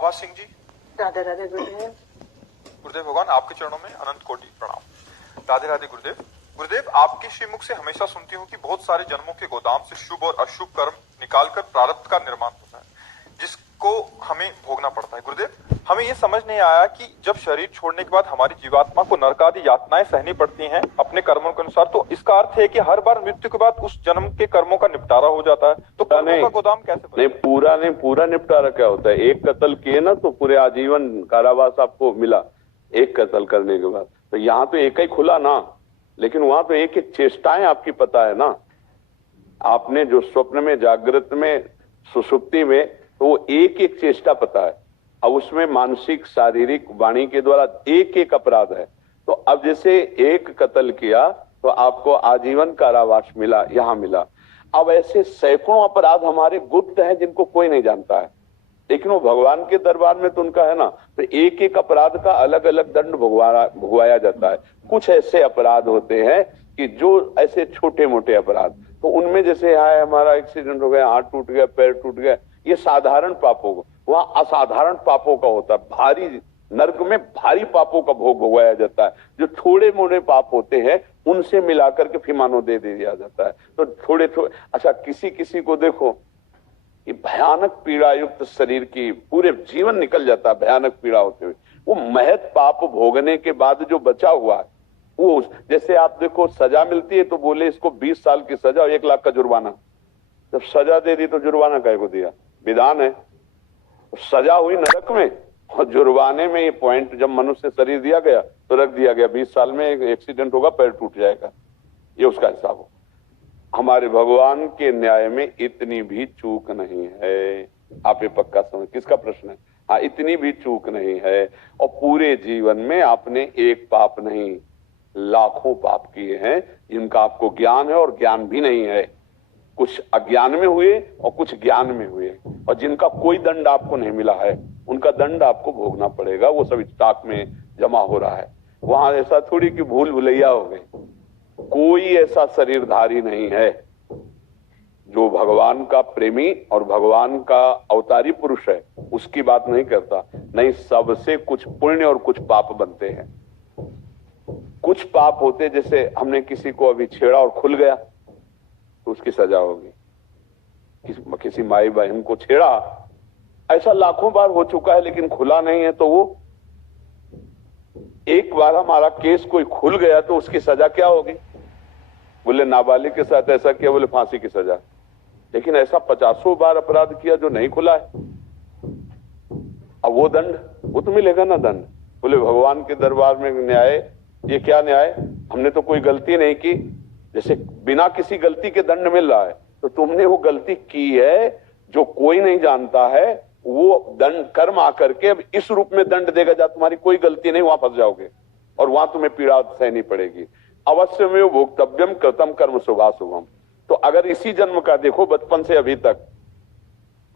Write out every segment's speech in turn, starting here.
आभा सिंह जी। राधे राधे गुरुदेव। गुरुदेव भगवान आपके चरणों में अनंत कोटि प्रणाम। राधे राधे गुरुदेव। गुरुदेव, आपके श्रीमुख से हमेशा सुनती हूँ कि बहुत सारे जन्मों के गोदाम से शुभ और अशुभ कर्म निकालकर प्रारब्ध का निर्माण होता है, जिसको हमें भोगना पड़ता है। गुरुदेव, हमें ये समझ नहीं आया कि जब शरीर छोड़ने के बाद हमारी जीवात्मा को नरकादि यातनाएं सहनी पड़ती हैं अपने कर्मों के अनुसार, तो इसका अर्थ है कि हर बार मृत्यु के बाद उस जन्म के कर्मों का निपटारा हो जाता है, तो कर्मों का गोदाम कैसे नहीं, पूरा निपटारा क्या होता है? एक कत्ल किए ना तो पूरे आजीवन कारावास आपको मिला एक कत्ल करने के बाद। तो यहाँ तो एक ही खुला ना, लेकिन वहां तो एक एक चेष्टाएं आपकी पता है ना। आपने जो स्वप्न में, जागृत में, सुषुप्ति में, तो वो एक एक चेष्टा पता है। अब उसमें मानसिक, शारीरिक, वाणी के द्वारा एक एक अपराध है। तो अब जैसे एक कत्ल किया तो आपको आजीवन कारावास मिला, यहां मिला। अब ऐसे सैकड़ों अपराध हमारे गुप्त हैं जिनको कोई नहीं जानता है, लेकिन वो भगवान के दरबार में तो उनका है ना। तो एक एक अपराध का अलग अलग दंड भुगवाया जाता है। कुछ ऐसे अपराध होते हैं कि जो ऐसे छोटे मोटे अपराध, तो उनमें जैसे है हमारा एक्सीडेंट हो गया, हाथ टूट गया, पैर टूट गया, ये साधारण पापों को, वहां असाधारण पापों का होता है। भारी नर्क में भारी पापों का भोग भोगाया जाता है। जो थोड़े मोटे पाप होते हैं उनसे मिलाकर के फिमानो दे दिया जाता है। तो थोड़े थोड़े, अच्छा किसी किसी को देखो कि भयानक पीड़ा युक्त शरीर की पूरे जीवन निकल जाता है भयानक पीड़ा होते हुए। वो महत पाप भोगने के बाद जो बचा हुआ है वो, जैसे आप देखो सजा मिलती है तो बोले इसको 20 साल की सजा और 1 लाख का जुर्माना। जब सजा दे दी तो जुर्माना काहे को दिया? विधान है। सजा हुई नरक में और जुर्माने में ये पॉइंट जब मनुष्य शरीर दिया गया तो रख दिया गया 20 साल में एक्सीडेंट होगा, पैर टूट जाएगा, ये उसका हिसाब हो। हमारे भगवान के न्याय में इतनी भी चूक नहीं है। आप ये पक्का समझ, किसका प्रश्न है? हाँ, इतनी भी चूक नहीं है। और पूरे जीवन में आपने एक पाप नहीं, लाखों पाप किए हैं जिनका आपको ज्ञान है और ज्ञान भी नहीं है। कुछ अज्ञान में हुए और कुछ ज्ञान में हुए, और जिनका कोई दंड आपको नहीं मिला है उनका दंड आपको भोगना पड़ेगा। वो सब स्टॉक में जमा हो रहा है। वहां ऐसा थोड़ी कि भूल भुलैया हो गई। कोई ऐसा शरीरधारी नहीं है जो भगवान का प्रेमी और भगवान का अवतारी पुरुष है, उसकी बात नहीं करता। नहीं, सबसे कुछ पुण्य और कुछ पाप बनते हैं। कुछ पाप होते, जैसे हमने किसी को अभी छेड़ा और खुल गया तो उसकी सजा होगी। किसी माई बहन को छेड़ा, ऐसा लाखों बार हो चुका है लेकिन खुला नहीं है, तो वो एक बार हमारा केस कोई खुल गया तो उसकी सजा क्या होगी? बोले नाबालिग के साथ ऐसा किया, बोले फांसी की सजा। लेकिन ऐसा 50 बार अपराध किया जो नहीं खुला है, अब वो दंड, वो तो मिलेगा ना दंड। बोले भगवान के दरबार में न्याय, ये क्या न्याय? हमने तो कोई गलती नहीं की, जैसे बिना किसी गलती के दंड मिल रहा है। तो तुमने वो गलती की है जो कोई नहीं जानता है, वो दंड कर्म आकर के अब इस रूप में दंड देगा जा, तुम्हारी कोई गलती नहीं, वहां फंस जाओगे और वहां तुम्हें पीड़ा सहनी पड़ेगी। अवश्य में भोक्तव्यम कृतम कर्म शुभाशुभम। तो अगर इसी जन्म का देखो, बचपन से अभी तक,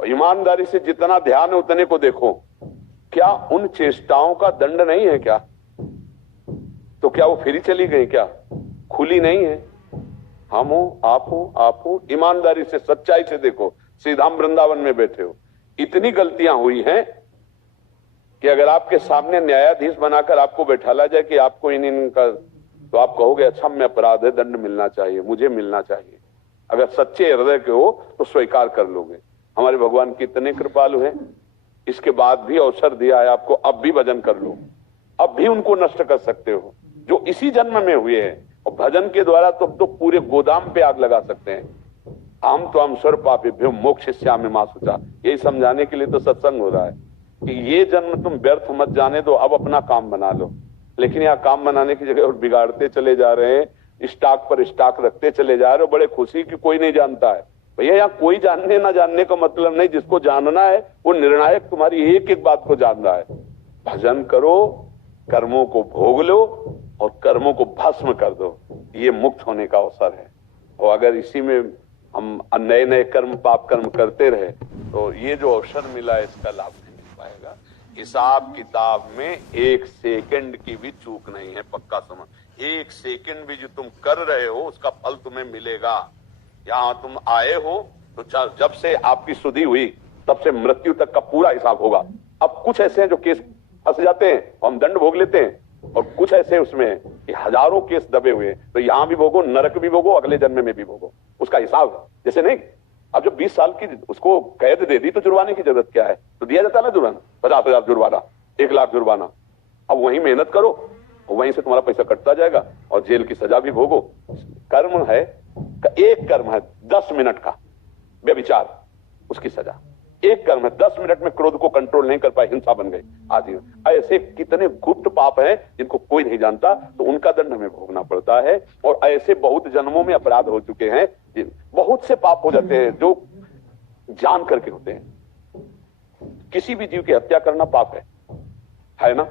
और ईमानदारी से जितना ध्यान है उतने को देखो, क्या उन चेष्टाओं का दंड नहीं है क्या? तो क्या वो फिर चली गई क्या? खुली नहीं है। हम हो, आप हो, ईमानदारी से, सच्चाई से देखो। सीधा वृंदावन में बैठे हो, इतनी गलतियां हुई हैं कि अगर आपके सामने न्यायाधीश बनाकर आपको बैठाला जाए कि आपको इनका, तो आप कहोगे अच्छा मैं अपराध है, दंड मिलना चाहिए, मुझे मिलना चाहिए। अगर सच्चे हृदय के हो तो स्वीकार कर लोगे। हमारे भगवान कितने कृपालु हैं, इसके बाद भी अवसर दिया है आपको, अब भी भजन कर लो, अब भी उनको नष्ट कर सकते हो जो इसी जन्म में हुए हैं। और भजन के द्वारा तो पूरे गोदाम पे आग लगा सकते हैं। हम तो हम स्वर पापेभ्यो मोक्षयिष्यामि मा शुचा, यही समझाने के लिए तो सत्संग हो रहा है कि ये जन्म तुम व्यर्थ मत जाने दो, अब अपना काम बना लो। लेकिन यहाँ काम बनाने की जगह और बिगाड़ते चले जा रहे हैं, स्टॉक पर स्टॉक रखते चले जा रहे हो। बड़े खुशी की कोई नहीं जानता है भैया, यहाँ कोई जानने ना जानने का मतलब नहीं। जिसको जानना है वो निर्णायक तुम्हारी एक एक बात को जान रहा है। भजन करो, कर्मों को भोग लो और कर्मों को भस्म कर दो, ये मुक्त होने का अवसर है। और अगर इसी में हम नए नए कर्म, पाप कर्म करते रहे तो ये जो अवसर मिला है इसका लाभ नहीं मिल पाएगा। हिसाब किताब में 1 सेकंड की भी चूक नहीं है, पक्का समझ। 1 सेकंड भी जो तुम कर रहे हो उसका फल तुम्हें मिलेगा। यहाँ तुम आए हो तो जब से आपकी सुधि हुई तब से मृत्यु तक का पूरा हिसाब होगा। अब कुछ ऐसे हैं जो केस फंस जाते हैं, हम दंड भोग लेते हैं, और कुछ ऐसे उसमें कि हजारों केस दबे हुए हैं, तो यहां भी भोगो, नरक भी भोगो, अगले जन्म में भी भोगो, उसका हिसाब है। जैसे नहीं, अब जब 20 साल की उसको कैद दे दी तो जुर्माने की जरूरत क्या है, तो दिया जाता है ना जुर्माना, 50,000 जुर्माना, 1 लाख जुर्माना। अब वहीं मेहनत करो, वहीं से तुम्हारा पैसा कटता जाएगा और जेल की सजा भी भोगो। कर्म है, एक कर्म है 10 मिनट का व्यभिचार, उसकी सजा एक कर्म है। 10 मिनट में क्रोध को कंट्रोल नहीं कर पाए, हिंसा बन गई आदि। ऐसे कितने गुप्त पाप हैं जिनको कोई नहीं जानता, तो उनका दंड हमें भोगना पड़ता है। और ऐसे बहुत जन्मों में अपराध हो चुके हैं, बहुत से पाप हो जाते हैं जो जान करके होते हैं। किसी भी जीव की हत्या करना पाप है ना।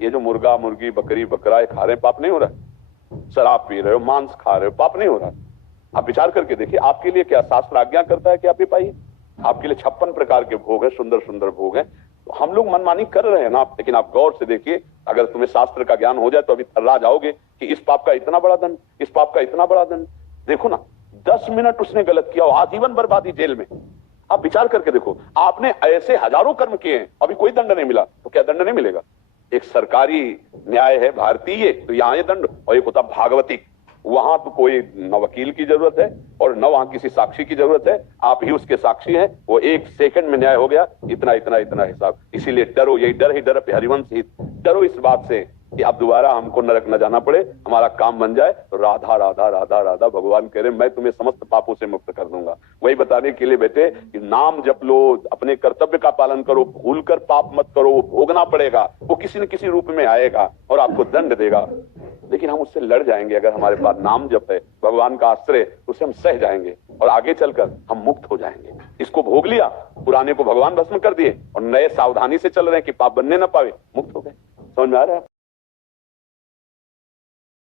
ये जो मुर्गा मुर्गी बकरी बकरा खा रहे हैं, पाप नहीं हो रहा। शराब पी रहे हो, मांस खा रहे हो, पाप नहीं हो रहा। आप विचार करके देखिए, आपके लिए क्या शास्त्र आज्ञा करता है कि आप ये पाइए? आपके लिए 56 प्रकार के भोग है, सुंदर सुंदर भोग है। तो हम लोग मनमानी कर रहे हैं ना, लेकिन आप गौर से देखिए, अगर तुम्हें शास्त्र का ज्ञान हो जाए तो अभी थर्रा जाओगे कि इस पाप का इतना बड़ा दंड, इस पाप का इतना बड़ा दंड। देखो ना, 10 मिनट उसने गलत किया, आजीवन बर्बादी जेल में। आप विचार करके देखो, आपने ऐसे हजारों कर्म किए हैं, अभी कोई दंड नहीं मिला, तो क्या दंड नहीं मिलेगा? एक सरकारी न्याय है भारतीय, तो यहां ये दंड, और एक होता भागवतिक, वहां तो कोई न वकील की जरूरत है और न वहां किसी साक्षी की जरूरत है, आप ही उसके साक्षी हैं। वो 1 सेकंड में न्याय हो गया, इतना इतना इतना हिसाब। इसीलिए डरो, यही डर ही डर पे हरिवंश ही, डरो इस बात से कि अब दोबारा हमको नरक न जाना पड़े, हमारा काम बन जाए। तो राधा राधा राधा राधा, भगवान कह रहे मैं तुम्हें समस्त पापों से मुक्त कर दूंगा। वही बताने के लिए बेटे कि नाम जप लो, अपने कर्तव्य का पालन करो, भूलकर पाप मत करो, वो भोगना पड़ेगा, वो किसी न किसी रूप में आएगा और आपको दंड देगा। लेकिन हम उससे लड़ जाएंगे अगर हमारे पास नाम जप है, भगवान का आश्रय, उसे हम सह जाएंगे और आगे चलकर हम मुक्त हो जाएंगे। इसको भोग लिया, पुराने को भगवान भस्म कर दिए और नए सावधानी से चल रहे हैं कि पाप बनने ना पावे, मुक्त हो गए। समझ में आ रहा है?